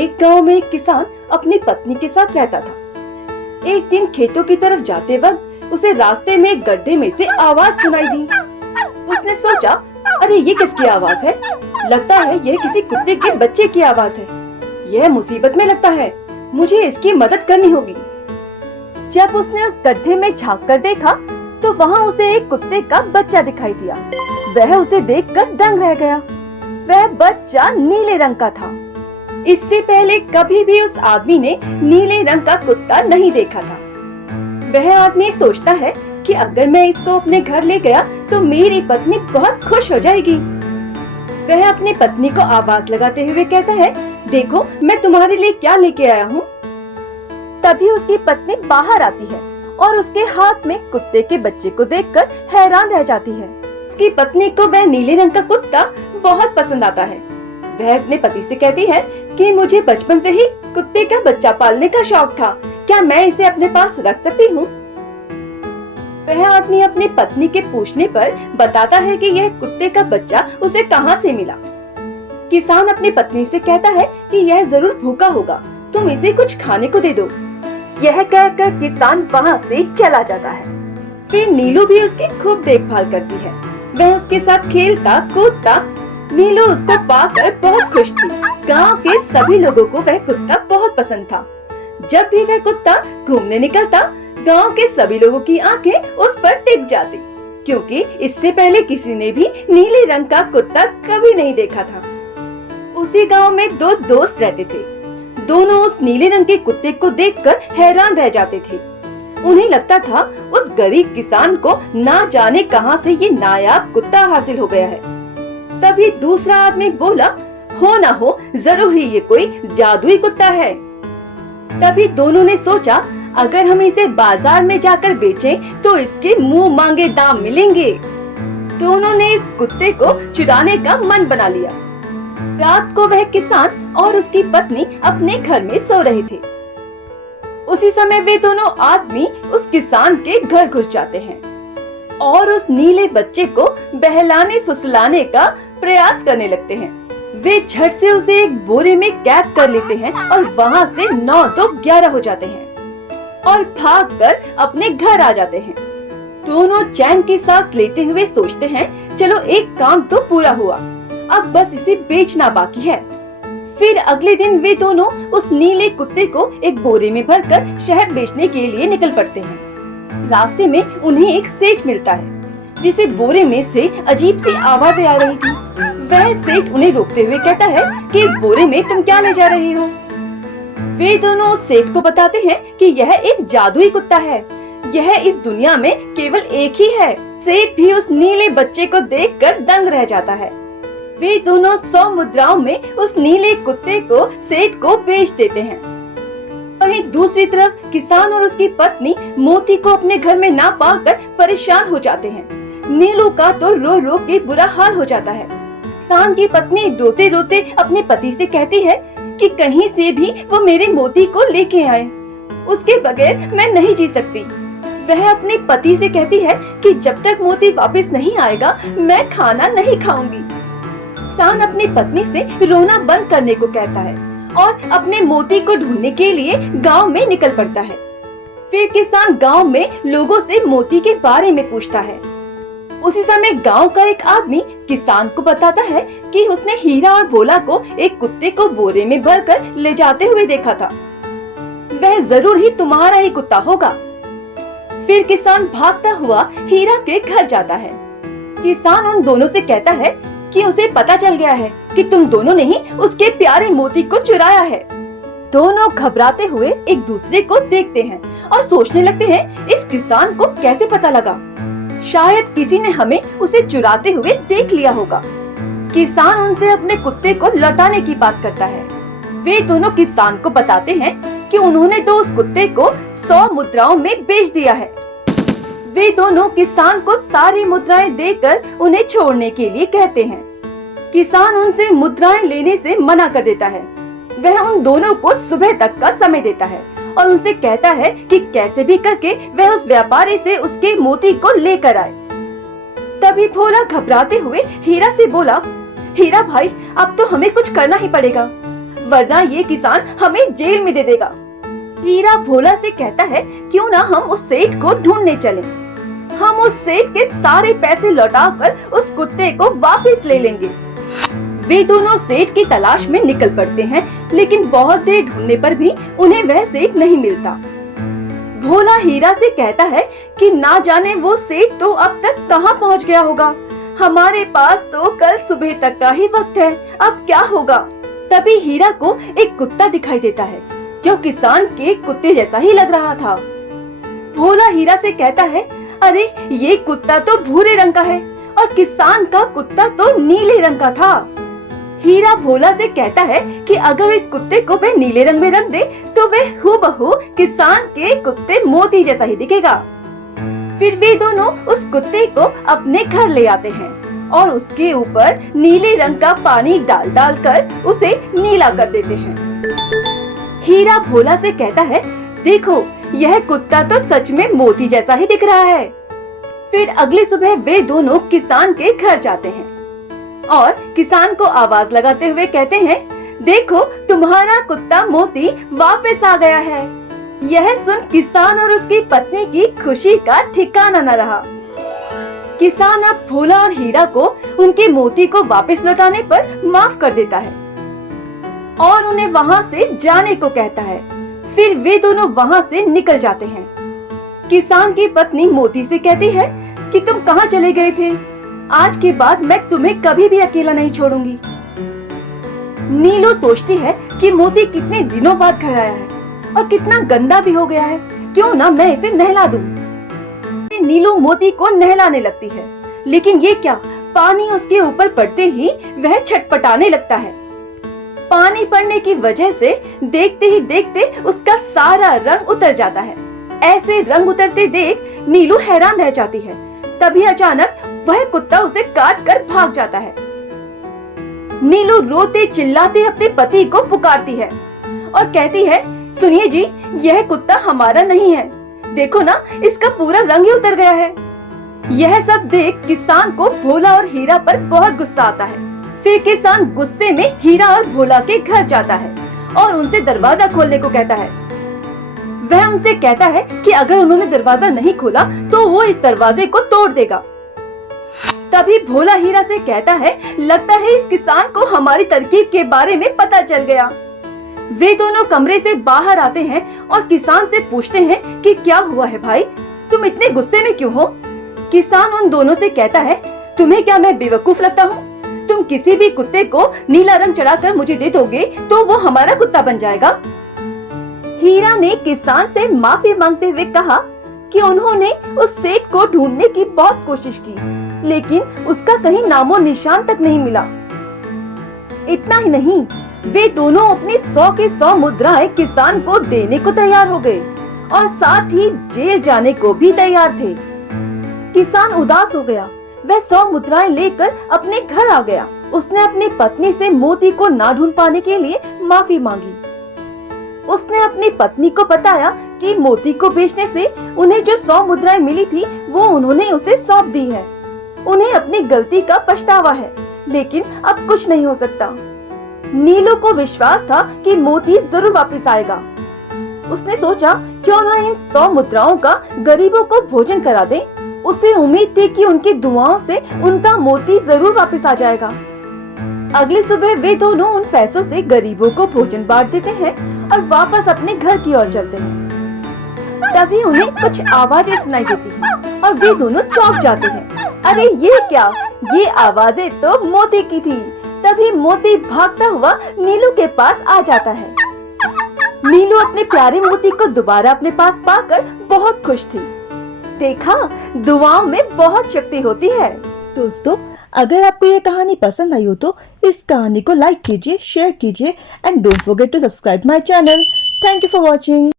एक गांव में एक किसान अपनी पत्नी के साथ रहता था। एक दिन खेतों की तरफ जाते वक्त उसे रास्ते में एक गड्ढे में से आवाज सुनाई दी। उसने सोचा, अरे ये किसकी आवाज है? लगता है यह किसी कुत्ते के बच्चे की आवाज है। यह मुसीबत में लगता है, मुझे इसकी मदद करनी होगी। जब उसने उस गड्ढे में झांक कर देखा तो वहाँ उसे एक कुत्ते का बच्चा दिखाई दिया। वह उसे देखकर दंग रह गया। वह बच्चा नीले रंग का था। इससे पहले कभी भी उस आदमी ने नीले रंग का कुत्ता नहीं देखा था। वह आदमी सोचता है कि अगर मैं इसको अपने घर ले गया तो मेरी पत्नी बहुत खुश हो जाएगी। वह अपनी पत्नी को आवाज लगाते हुए कहता है, देखो मैं तुम्हारे लिए क्या लेके आया हूँ। तभी उसकी पत्नी बाहर आती है और उसके हाथ में कुत्ते के बच्चे को देखकर हैरान रह जाती है। उसकी पत्नी को वह नीले रंग का कुत्ता बहुत पसंद आता है। वह अपने पति से कहती है कि मुझे बचपन से ही कुत्ते का बच्चा पालने का शौक था, क्या मैं इसे अपने पास रख सकती हूँ? वह आदमी अपनी पत्नी के पूछने पर बताता है कि यह कुत्ते का बच्चा उसे कहाँ से मिला। किसान अपनी पत्नी से कहता है कि यह जरूर भूखा होगा, तुम इसे कुछ खाने को दे दो। यह कहकर किसान वहाँ से चला जाता है। फिर नीलू भी उसकी खूब देखभाल करती है। वह उसके साथ खेलता कूदता। नीलू उसको पाकर बहुत खुश थी। गांव के सभी लोगों को वह कुत्ता बहुत पसंद था। जब भी वह कुत्ता घूमने निकलता, गांव के सभी लोगों की आंखें उस पर टिक जाती, क्योंकि इससे पहले किसी ने भी नीले रंग का कुत्ता कभी नहीं देखा था। उसी गांव में दो दोस्त रहते थे। दोनों उस नीले रंग के कुत्ते को देखकर हैरान रह जाते थे। उन्हें लगता था उस गरीब किसान को ना जाने कहां से ये नायाब कुत्ता हासिल हो गया है। तभी दूसरा आदमी बोला, हो ना हो जरूर ही ये कोई जादुई कुत्ता है। तभी दोनों ने सोचा, अगर हम इसे बाजार में जाकर बेचें तो इसके मुंह मांगे दाम मिलेंगे। दोनों ने इस कुत्ते को चुराने का मन बना लिया। रात को वह किसान और उसकी पत्नी अपने घर में सो रहे थे। उसी समय वे दोनों आदमी उस किसान के घर घुस जाते हैं और उस नीले बच्चे को बहलाने फुसलाने का प्रयास करने लगते हैं। वे झट से उसे एक बोरे में कैद कर लेते हैं और वहाँ से 9 तो 11 हो जाते हैं और भागकर अपने घर आ जाते हैं। दोनों चैन की सांस लेते हुए सोचते हैं, चलो एक काम तो पूरा हुआ, अब बस इसे बेचना बाकी है। फिर अगले दिन वे दोनों उस नीले कुत्ते को एक बोरे में भरकर शहर बेचने के लिए निकल पड़ते हैं। रास्ते में उन्हें एक सेठ मिलता है जिसे बोरे में से अजीब सी आवाजें आ रही थी। वह सेठ उन्हें रोकते हुए कहता है कि इस बोरे में तुम क्या ले जा रहे हो? वे दोनों उस सेठ को बताते हैं कि यह एक जादुई कुत्ता है, यह इस दुनिया में केवल एक ही है। सेठ भी उस नीले बच्चे को देखकर दंग रह जाता है। वे दोनों 100 मुद्राओं में उस नीले कुत्ते को सेठ को बेच देते हैं। वहीं दूसरी तरफ किसान और उसकी पत्नी मोती को अपने घर में ना पाकर परेशान हो जाते हैं। नीलू का तो रो रो के बुरा हाल हो जाता है। किसान की पत्नी रोते रोते अपने पति से कहती है कि कहीं से भी वो मेरे मोती को लेके आए, उसके बगैर मैं नहीं जी सकती। वह अपने पति से कहती है कि जब तक मोती वापस नहीं आएगा मैं खाना नहीं खाऊंगी। किसान अपनी पत्नी से रोना बंद करने को कहता है और अपने मोती को ढूंढने के लिए गांव में निकल पड़ता है। फिर किसान गांव में लोगों से मोती के बारे में पूछता है। उसी समय गांव का एक आदमी किसान को बताता है कि उसने हीरा और भोला को एक कुत्ते को बोरे में भरकर ले जाते हुए देखा था। वह जरूर ही तुम्हारा ही कुत्ता होगा। फिर किसान भागता हुआ हीरा के घर जाता है। किसान उन दोनों से कहता है कि उसे पता चल गया है कि तुम दोनों ने ही उसके प्यारे मोती को चुराया है। दोनों घबराते हुए एक दूसरे को देखते हैं और सोचने लगते हैं, इस किसान को कैसे पता लगा? शायद किसी ने हमें उसे चुराते हुए देख लिया होगा। किसान उनसे अपने कुत्ते को लौटाने की बात करता है। वे दोनों किसान को बताते हैं कि उन्होंने तो उस कुत्ते को 100 मुद्राओं में बेच दिया है। वे दोनों किसान को सारी मुद्राएं देकर उन्हें छोड़ने के लिए कहते हैं। किसान उनसे मुद्राएं लेने से मना कर देता है। वह उन दोनों को सुबह तक का समय देता है और उनसे कहता है कि कैसे भी करके वह उस व्यापारी से उसके मोती को लेकर आए। तभी भोला घबराते हुए हीरा से बोला, हीरा भाई अब तो हमें कुछ करना ही पड़ेगा, वरना ये किसान हमें जेल में दे देगा। हीरा भोला से कहता है क्यों ना हम उस सेठ को ढूंढने चलें। हम उस सेठ के सारे पैसे लौटाकर उस कुत्ते को वापस ले लेंगे। वे दोनों सेठ की तलाश में निकल पड़ते हैं, लेकिन बहुत देर ढूंढने पर भी उन्हें वह सेठ नहीं मिलता। भोला हीरा से कहता है कि ना जाने वो सेठ तो अब तक कहाँ पहुँच गया होगा। हमारे पास तो कल सुबह तक का ही वक्त है, अब क्या होगा। तभी हीरा को एक कुत्ता दिखाई देता है जो किसान के कुत्ते जैसा ही लग रहा था। भोला हीरा से कहता है, अरे ये कुत्ता तो भूरे रंग का है और किसान का कुत्ता तो नीले रंग का था। हीरा भोला से कहता है कि अगर इस कुत्ते को वह नीले रंग में रंग दे तो वह हूबहू किसान के कुत्ते मोती जैसा ही दिखेगा। फिर वे दोनों उस कुत्ते को अपने घर ले आते हैं और उसके ऊपर नीले रंग का पानी डाल डाल कर उसे नीला कर देते हैं। हीरा भोला से कहता है, देखो यह कुत्ता तो सच में मोती जैसा ही दिख रहा है। फिर अगली सुबह वे दोनों किसान के घर जाते हैं और किसान को आवाज लगाते हुए कहते हैं, देखो तुम्हारा कुत्ता मोती वापस आ गया है। यह सुन किसान और उसकी पत्नी की खुशी का ठिकाना न रहा। किसान अब भोला और हीरा को उनके मोती को वापस लौटाने पर माफ कर देता है और उन्हें वहाँ से जाने को कहता है। फिर वे दोनों वहाँ से निकल जाते हैं। किसान की पत्नी मोती से कहती है कि तुम कहाँ चले गए थे? आज के बाद मैं तुम्हें कभी भी अकेला नहीं छोड़ूंगी। नीलू सोचती है कि मोती कितने दिनों बाद घर आया है और कितना गंदा भी हो गया है, क्यों ना मैं इसे नहला दूं। नीलू मोती को नहलाने लगती है, लेकिन ये क्या, पानी उसके ऊपर पड़ते ही वह छटपटाने लगता है। पानी पड़ने की वजह से देखते ही देखते उसका सारा रंग उतर जाता है। ऐसे रंग उतरते देख नीलू हैरान रह जाती है। तभी अचानक वह कुत्ता उसे काट कर भाग जाता है। नीलू रोते चिल्लाते अपने पति को पुकारती है और कहती है, सुनिए जी, यह कुत्ता हमारा नहीं है। देखो ना, इसका पूरा रंग ही उतर गया है। यह सब देख किसान को भोला और हीरा पर बहुत गुस्सा आता है। फिर किसान गुस्से में हीरा और भोला के घर जाता है और उनसे दरवाजा खोलने को कहता है। वह उनसे कहता है कि अगर उन्होंने दरवाजा नहीं खोला तो वो इस दरवाजे को तोड़ देगा। तभी भोला हीरा से कहता है, लगता है इस किसान को हमारी तरकीब के बारे में पता चल गया। वे दोनों कमरे से बाहर आते हैं और किसान से पूछते हैं कि क्या हुआ है भाई, तुम इतने गुस्से में क्यों हो? किसान उन दोनों से कहता है, तुम्हें क्या मैं बेवकूफ लगता हूँ? तुम किसी भी कुत्ते को नीला रंग चढ़ाकर मुझे दे दोगे तो वो हमारा कुत्ता बन जाएगा। हीरा ने किसान से माफी मांगते हुए कहा कि उन्होंने उस सेठ को ढूंढने की बहुत कोशिश की, लेकिन उसका कहीं नामो निशान तक नहीं मिला। इतना ही नहीं, वे दोनों अपनी 100 के 100 मुद्राएं किसान को देने को तैयार हो गए और साथ ही जेल जाने को भी तैयार थे। किसान उदास हो गया। वह 100 मुद्राएं लेकर अपने घर आ गया। उसने अपनी पत्नी से मोती को ना ढूंढ पाने के लिए माफी मांगी। उसने अपनी पत्नी को बताया कि मोती को बेचने से उन्हें जो 100 मुद्राएं मिली थी वो उन्होंने उसे सौंप दी है। उन्हें अपनी गलती का पछतावा है, लेकिन अब कुछ नहीं हो सकता। नीलू को विश्वास था कि मोती जरूर वापस आएगा। उसने सोचा क्यों न इन 100 मुद्राओं का गरीबों को भोजन करा दें। उसे उम्मीद थी कि उनकी दुआओं से उनका मोती जरूर वापस आ जाएगा। अगली सुबह वे दोनों उन पैसों से गरीबों को भोजन बांट देते हैं और वापस अपने घर की ओर चलते हैं। तभी उन्हें कुछ आवाजें सुनाई देती हैं और वे दोनों चौंक जाते हैं। अरे ये क्या, ये आवाजें तो मोती की थी। तभी मोती भागता हुआ नीलू के पास आ जाता है। नीलू अपने प्यारे मोती को दोबारा अपने पास पाकर बहुत खुश थी। देखा, दुआओं में बहुत शक्ति होती है। दोस्तों, अगर आपको ये कहानी पसंद आई हो तो इस कहानी को लाइक कीजिए, शेयर कीजिए and don't forget to subscribe my channel. Thank you for watching.